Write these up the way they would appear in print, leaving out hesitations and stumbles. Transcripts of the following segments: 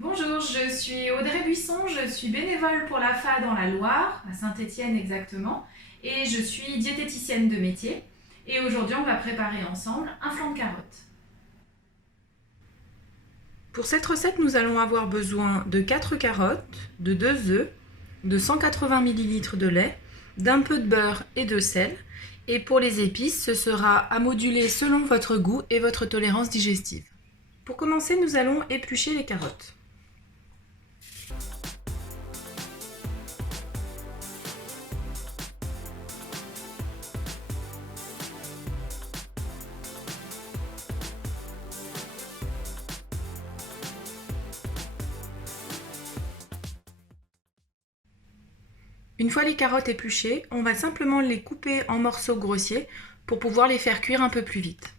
Bonjour, je suis Audrey Buisson, je suis bénévole pour l'AFA dans la Loire, à Saint-Étienne exactement, et je suis diététicienne de métier. Et aujourd'hui, on va préparer ensemble un flan de carottes. Pour cette recette, nous allons avoir besoin de 4 carottes, de 2 œufs, de 180 ml de lait, d'un peu de beurre et de sel. Et pour les épices, ce sera à moduler selon votre goût et votre tolérance digestive. Pour commencer, nous allons éplucher les carottes. Une fois les carottes épluchées, on va simplement les couper en morceaux grossiers pour pouvoir les faire cuire un peu plus vite.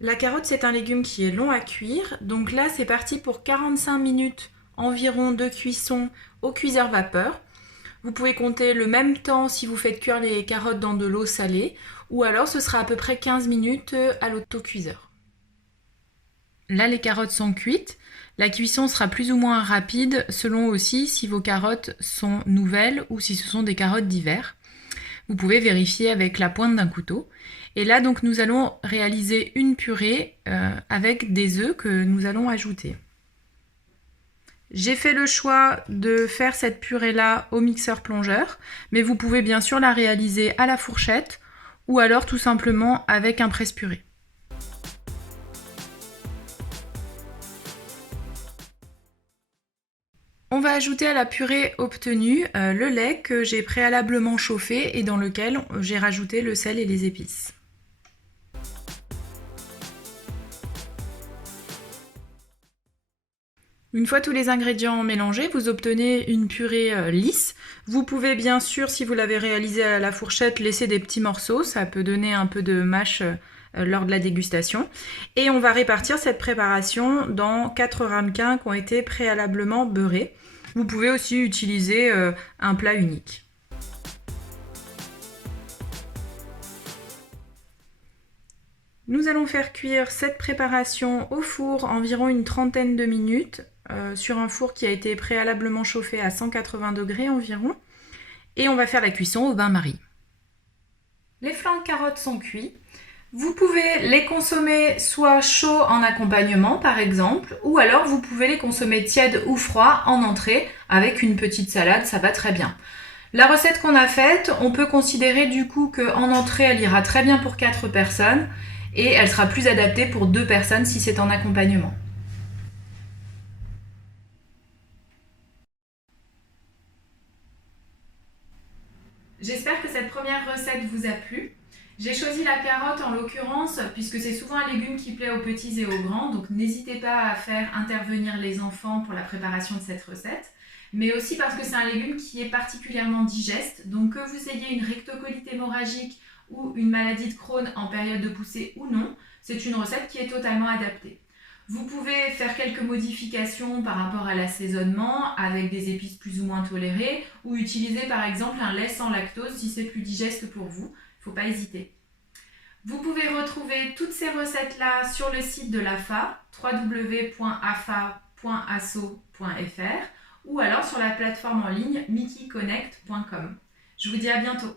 La carotte, c'est un légume qui est long à cuire, donc là c'est parti pour 45 minutes environ de cuisson au cuiseur vapeur. Vous pouvez compter le même temps si vous faites cuire les carottes dans de l'eau salée, ou alors ce sera à peu près 15 minutes à l'autocuiseur. Là, les carottes sont cuites. La cuisson sera plus ou moins rapide selon aussi si vos carottes sont nouvelles ou si ce sont des carottes d'hiver. Vous pouvez vérifier avec la pointe d'un couteau. Et là, donc, nous allons réaliser une purée avec des œufs que nous allons ajouter. J'ai fait le choix de faire cette purée-là au mixeur plongeur, mais vous pouvez bien sûr la réaliser à la fourchette ou alors tout simplement avec un presse-purée. On va ajouter à la purée obtenue le lait que j'ai préalablement chauffé et dans lequel j'ai rajouté le sel et les épices. Une fois tous les ingrédients mélangés, vous obtenez une purée lisse. Vous pouvez bien sûr, si vous l'avez réalisée à la fourchette, laisser des petits morceaux. Ça peut donner un peu de mâche lors de la dégustation. Et on va répartir cette préparation dans 4 ramequins qui ont été préalablement beurrés. Vous pouvez aussi utiliser un plat unique. Nous allons faire cuire cette préparation au four environ une trentaine de minutes sur un four qui a été préalablement chauffé à 180 degrés environ. Et on va faire la cuisson au bain-marie. Les flancs de carottes sont cuits. Vous pouvez les consommer soit chauds en accompagnement par exemple, ou alors vous pouvez les consommer tièdes ou froids en entrée avec une petite salade, ça va très bien. La recette qu'on a faite, on peut considérer du coup qu'en entrée elle ira très bien pour 4 personnes et elle sera plus adaptée pour 2 personnes si c'est en accompagnement. J'espère que cette première recette vous a plu. J'ai choisi la carotte en l'occurrence puisque c'est souvent un légume qui plaît aux petits et aux grands, donc n'hésitez pas à faire intervenir les enfants pour la préparation de cette recette, mais aussi parce que c'est un légume qui est particulièrement digeste, donc que vous ayez une rectocolite hémorragique ou une maladie de Crohn en période de poussée ou non, c'est une recette qui est totalement adaptée. Vous pouvez faire quelques modifications par rapport à l'assaisonnement avec des épices plus ou moins tolérées ou utiliser par exemple un lait sans lactose si c'est plus digeste pour vous. Il ne faut pas hésiter. Vous pouvez retrouver toutes ces recettes-là sur le site de l'AFA, www.afa.asso.fr ou alors sur la plateforme en ligne mickeyconnect.com. Je vous dis à bientôt.